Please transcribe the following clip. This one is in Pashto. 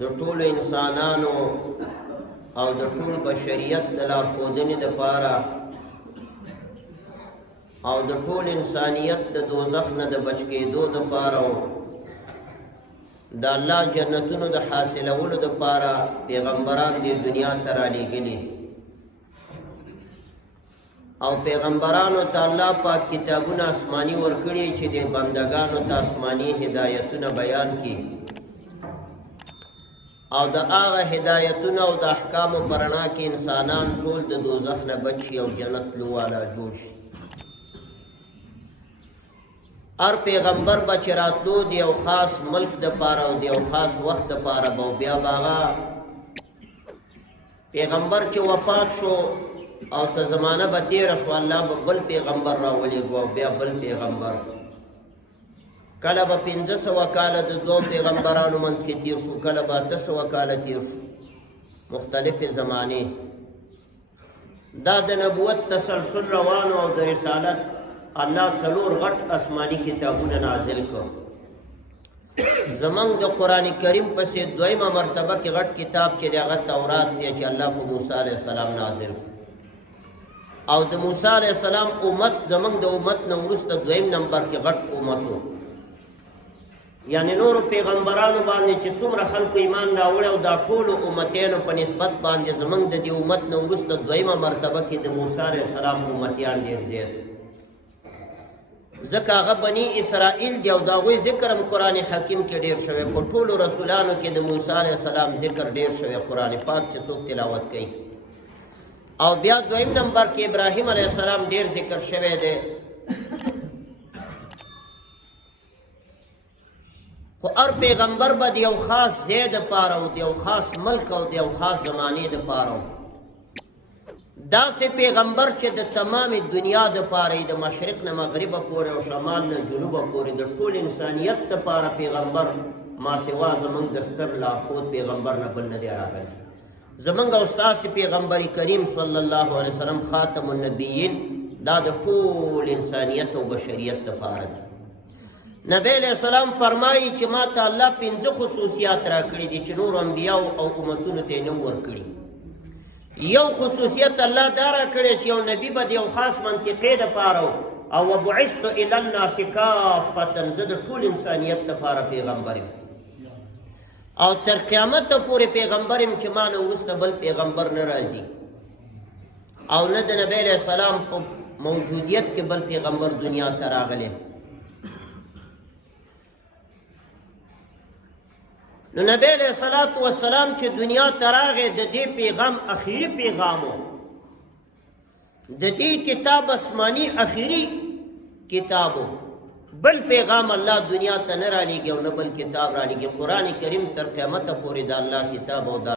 د ټولو انسانانو او د ټول بشریت د لارښودنې دپاره او د ټول انسانیت د دوزخ نه د بچ کېدو دپاره د الله جنتونو د حاصلولو دپاره پیغمبران دې دنیا ته رالیږلي او پیغمبرانو ته الله پاک کتابونه آسماني ورکړي چې د بندګانو ته آسماني هدایتونه بیان کړي او د هغه هدایتونه او د احکامو په رڼا کې انسانان ټول د دوزخ نه بچ شي او جنت تلو والا جوړ شي. هر پیغمبر به چې راتلو د یو خاص ملک دپاره او د یو خاص وخت دپاره به بیا به هغه پیغمبر چې وفات شو او څه زمانه به تېره شو الله به بل پیغمبر راولېږو او بیا بل پیغمبر کله به 500 کاله د دوو پیغمبرانو منځ کې تیر شو کله به 800 کاله تیر شو مختلفې زمانې دا د نبوت تسلسل روانو او د رسالت الله 4 غټ آسماني کتابونه نازل کړ. زمونږ د قرآن کریم پسې دویمه مرتبه کې غټ کتاب چې د هغه تورات دی چې الله په موسی علیه السلام نازل کړ او د موسی علیه السلام امت زمونږ د امت نه وروسته دویم نمبر کې غټ امت و یعنی نورو پیغمبرانو باندې چې څومره خلکو ایمان راوړی او دا ټولو امتیانو په نسبت باندې زمونږ د دې امت نه وروسته دویمه مرتبه کې د موسی علیه السلام امتیان ډېر زیات ځکه هغه بني اسرائیل دی او د هغوی ذکر هم قرآن حکیم کې ډېر شوی په ټولو رسولانو کې د موسی علیه السلام ذکر ډېر شوی قرآن پاک چې څوک تلاوت کوي او بیا دویم نمبر کې ابراهیم علیه السلام ډېر ذکر شوی دی خو هر پیغمبر به د یو خاص ځای دپاره او د یو خاص ملک او د یو خاص زمانې دپاره داسې پیغمبر چې د تمام دنیا دپاره د مشرق نه مغربه پورې او شمال نه جنوبه پورې د ټول انسانیت دپاره پیغمبر ما سوا زمونږ د ستر لارښود پیغمبر نه بل نه دی راغلی زمونږ او ستاسې پیغمبر کریم صلی الله علیه وسلم خاتم النبیین دا د ټول انسانیت او بشریت دپاره دی. نبی علیہ السلام فرمایي چې ما ته الله 5 خصوصیات راکړي دي چې نورو انبیاو او امتونو ته یې نه ورکړي. یو خصوصیت الله دا راکړی چې یو نبي به د یو خاص منطقې دپاره او وبعثت الی الناس کافة زه د ټول انسانیت دپاره پیغمبر یم او تر قیامته پورې پیغمبر یم چې ما نه وروسته بل پیغمبر نه راځي او نه د نبی علیه السلام په موجودیت کې بل پیغمبر دنیا ته راغلی. نو نبی علیہ السلام چې دنیا ته راغی د دې پیغام اخیری پیغام و د دې کتاب آسماني اخیری کتاب و بل پیغام الله دنیا ته نه رالیږي او نه بل کتاب رالیږي. قرآن کریم تر قیامته پورې د الله کتاب او د